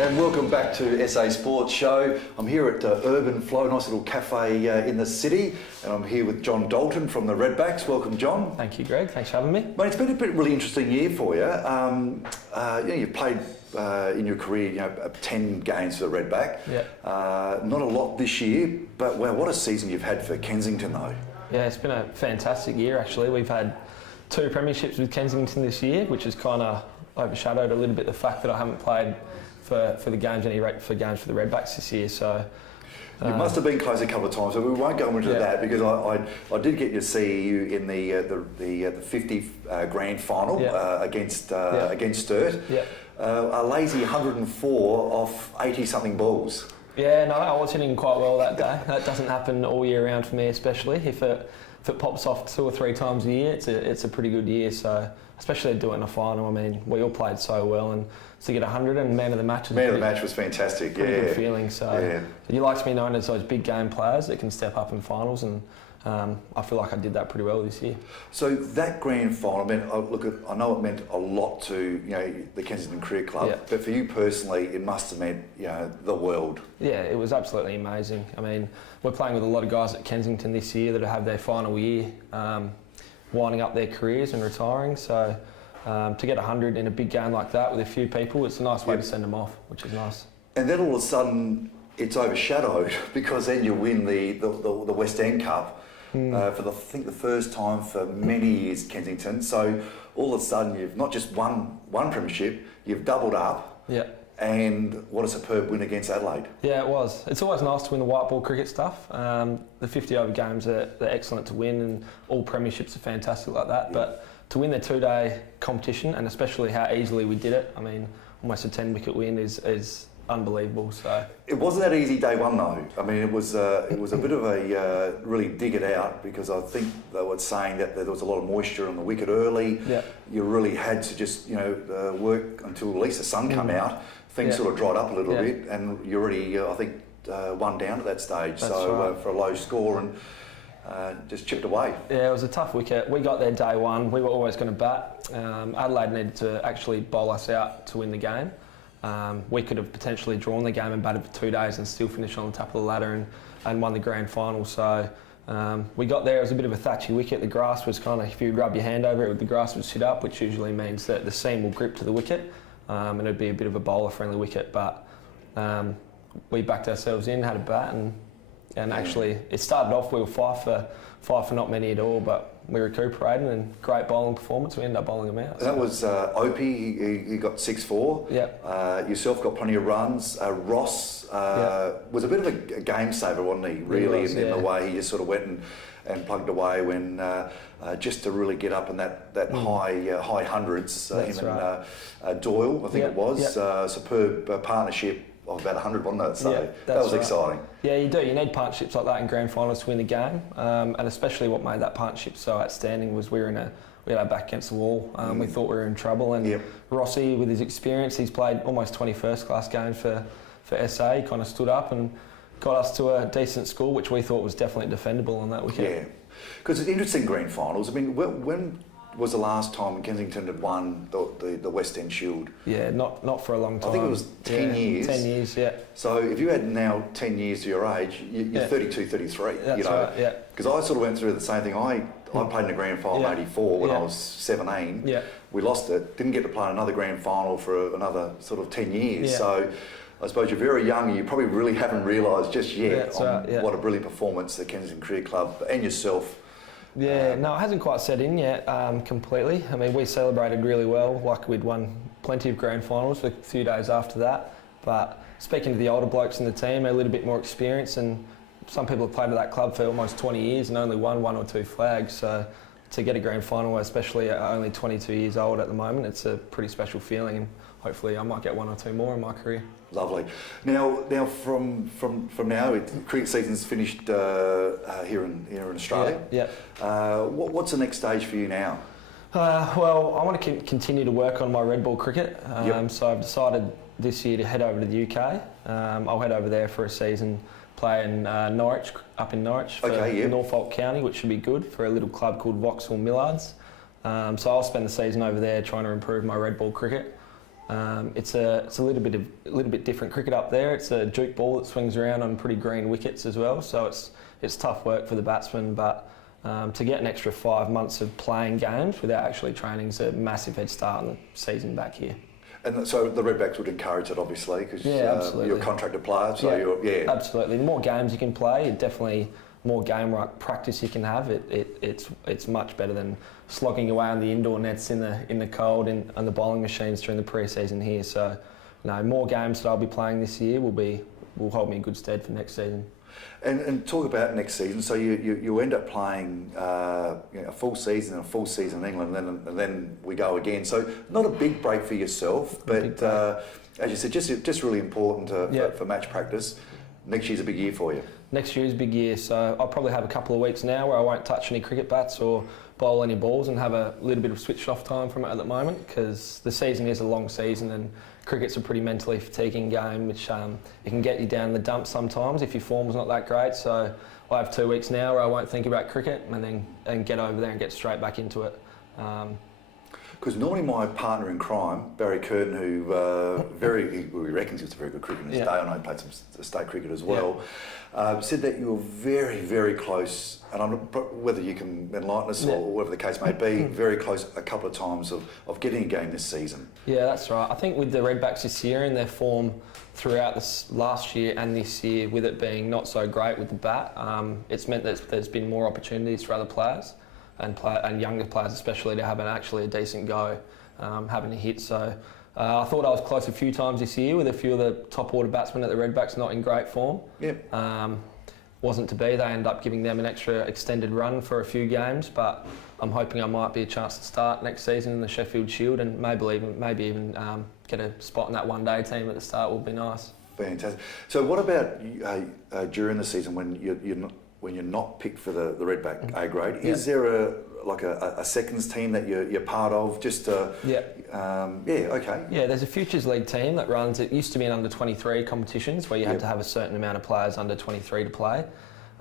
And welcome back to SA Sports Show. I'm here at Urban Flow, nice little cafe in the city, and I'm here with John Dalton from the Redbacks. Welcome, John. Thank you, Greg. Thanks for having me. Mate, it's been a really interesting year for you. You've played in your career, 10 games for the Redback. Yeah. Not a lot this year, but wow, what a season you've had for Kensington, though. Yeah, it's been a fantastic year. Actually, we've had 2 premierships with Kensington this year, which has kind of overshadowed a little bit the fact that I haven't played for the games for the Redbacks this year. So you must have been close a couple of times, so we won't go into that because I did get to see you in the 50 grand final against Sturt. Yeah. A lazy 104 off 80 something balls. Yeah, no, I was hitting quite well that day. That doesn't happen all year round for me, especially if it pops off 2 or 3 times a year. It's a pretty good year. So especially to do it in a final. I mean, we all played so well, and to get 100 and man of the match. Man of the match was fantastic. Yeah, good feeling. So you like to be known as those big game players that can step up in finals, and I feel like I did that pretty well this year. So that grand final, I know it meant a lot to the Kensington Cricket Club, but for you personally, it must have meant the world. Yeah, it was absolutely amazing. I mean, we're playing with a lot of guys at Kensington this year that have their final year, winding up their careers and retiring. So to get 100 in a big game like that with a few people, it's a nice way to send them off, which is nice. And then all of a sudden, it's overshadowed because then you win the West End Cup. For the first time for many years, Kensington. So all of a sudden, you've not just won one premiership, you've doubled up. Yeah. And what a superb win against Adelaide. Yeah, it was. It's always nice to win the white ball cricket stuff. The 50 over games they're excellent to win, and all premierships are fantastic like that. Yeah. But to win the 2-day competition, and especially how easily we did it, I mean, almost a 10-wicket win is unbelievable. So it wasn't that easy day one though. I mean, it was a bit of a really dig it out, because I think they were saying that there was a lot of moisture on the wicket early. Yeah. You really had to just work until at least the sun come out. Things sort of dried up a little bit, and you already I think 1 down at that stage. That's so right. For a low score and just chipped away. Yeah, it was a tough wicket. We got there day one. We were always going to bat. Adelaide needed to actually bowl us out to win the game. We could have potentially drawn the game and batted for 2 days and still finished on the top of the ladder and won the grand final. So we got there. It was a bit of a thatchy wicket. The grass was kind of, if you rub your hand over it, the grass would sit up, which usually means that the seam will grip to the wicket, and it'd be a bit of a bowler-friendly wicket. But we backed ourselves in, had a bat, and actually it started off, we were 5 for not many at all, but we recuperated, and great bowling performance. We ended up bowling them out. That was Opie, he got 6-4. Yeah. Yourself got plenty of runs. Ross was a bit of a game saver, wasn't he? Really, in the way he just sort of went and plugged away when just to really get up in that high hundreds. That's right. And Doyle, I think it was. Superb partnership. Of about 100, wasn't it? So that was exciting. Yeah, you do. You need partnerships like that in grand finals to win the game, and especially what made that partnership so outstanding was we had our back against the wall. We thought we were in trouble, and Rossi, with his experience, he's played almost 20 first-class games for SA. He kind of stood up and got us to a decent score, which we thought was definitely defendable on that wicket. Yeah, because it's interesting grand finals. I mean, when was the last time Kensington had won the West End Shield? Yeah, not for a long time. I think it was 10 years. 10 years, yeah. So if you had now 10 years to your age, you're 32, 33. That's right, yeah. Because I sort of went through the same thing. I played in a grand final in 84 when I was 17. Yeah. We lost it. Didn't get to play another grand final for another sort of 10 years. Yeah. So I suppose you're very young and you probably really haven't realised just yet what a brilliant performance the Kensington Cricket Club and yourself. Yeah, no, it hasn't quite set in yet completely. I mean, we celebrated really well, like we'd won plenty of grand finals a few days after that. But speaking to the older blokes in the team, a little bit more experience, and some people have played at that club for almost 20 years and only won 1 or 2 flags. So to get a grand final, especially at only 22 years old at the moment, it's a pretty special feeling, and hopefully I might get 1 or 2 more in my career. Lovely. Now from now, cricket season's finished here in Australia. Yeah. What's the next stage for you now? Well, I want to continue to work on my red ball cricket. So I've decided this year to head over to the UK. I'll head over there for a season, play in Norwich, up in Norwich for Norfolk County, which should be good for a little club called Vauxhall Millards. So I'll spend the season over there trying to improve my red ball cricket. It's a little bit different cricket up there. It's a juke ball that swings around on pretty green wickets as well, so it's tough work for the batsman. But to get an extra 5 months of playing games without actually training is a massive head start on the season back here. And so the Redbacks would encourage it, obviously, because absolutely. you're a contracted player. So Absolutely. The more games you can play, definitely more game practice you can have. It's much better than slogging away on the indoor nets in the cold and the bowling machines during the pre-season here. So, more games that I'll be playing this year will hold me in good stead for next season. And talk about next season. So you end up playing a full season in England, and then we go again. So not a big break for yourself, but as you said, just really important for match practice. Next year's a big year for you. Next year's a big year, so I'll probably have a couple of weeks now where I won't touch any cricket bats or bowl any balls and have a little bit of switch off time from it at the moment, because the season is a long season and cricket's a pretty mentally fatiguing game, which it can get you down the dumps sometimes if your form's not that great. So I have 2 weeks now where I won't think about cricket and get over there and get straight back into it. Because normally my partner in crime, Barry Curtin, who he reckons he was a very good cricketer in his day, I know he played some state cricket as well, said that you were very, very close, and I'm not, whether you can enlighten us or whatever the case may be, very close a couple of times of getting a game this season. Yeah, that's right. I think with the Redbacks this year and their form throughout this last year and this year, with it being not so great with the bat, it's meant that there's been more opportunities for other players. And younger players especially to have a decent go, having a hit. So I thought I was close a few times this year with a few of the top order batsmen at the Redbacks not in great form. Yep. Wasn't to be. They ended up giving them an extra extended run for a few games, but I'm hoping I might be a chance to start next season in the Sheffield Shield and maybe even get a spot in that one-day team at the start would be nice. Fantastic. So what about during the season when you're not picked for the Redback A grade? Is there a seconds team that you're part of? Yeah, there's a Futures League team that runs. It used to be an under 23 competitions where you had to have a certain amount of players under 23 to play.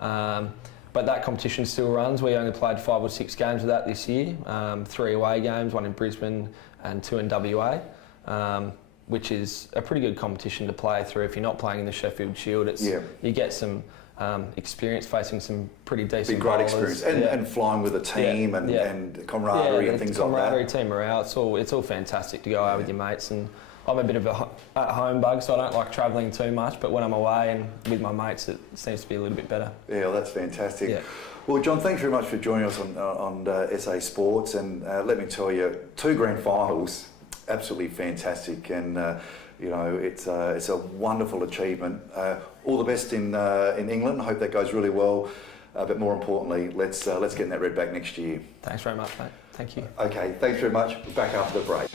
But that competition still runs. We only played 5 or 6 games of that this year. 3 away games, 1 in Brisbane and 2 in WA. Which is a pretty good competition to play through. If you're not playing in the Sheffield Shield, you get some experience facing some pretty decent great bowlers. Experience and flying with a team and camaraderie and things like that. Camaraderie, team morale, it's all fantastic to go out with your mates. And I'm a bit of a at-home bug, so I don't like travelling too much, but when I'm away and with my mates, it seems to be a little bit better. Yeah, well, that's fantastic. Yeah. Well, John, thanks very much for joining us on SA Sports, and let me tell you, 2 grand finals, absolutely fantastic, and it's a wonderful achievement. All the best in England. I hope that goes really well. But more importantly, let's get in that Redback next year. Thanks very much, mate. Thank you. Okay, thanks very much. We're back after the break.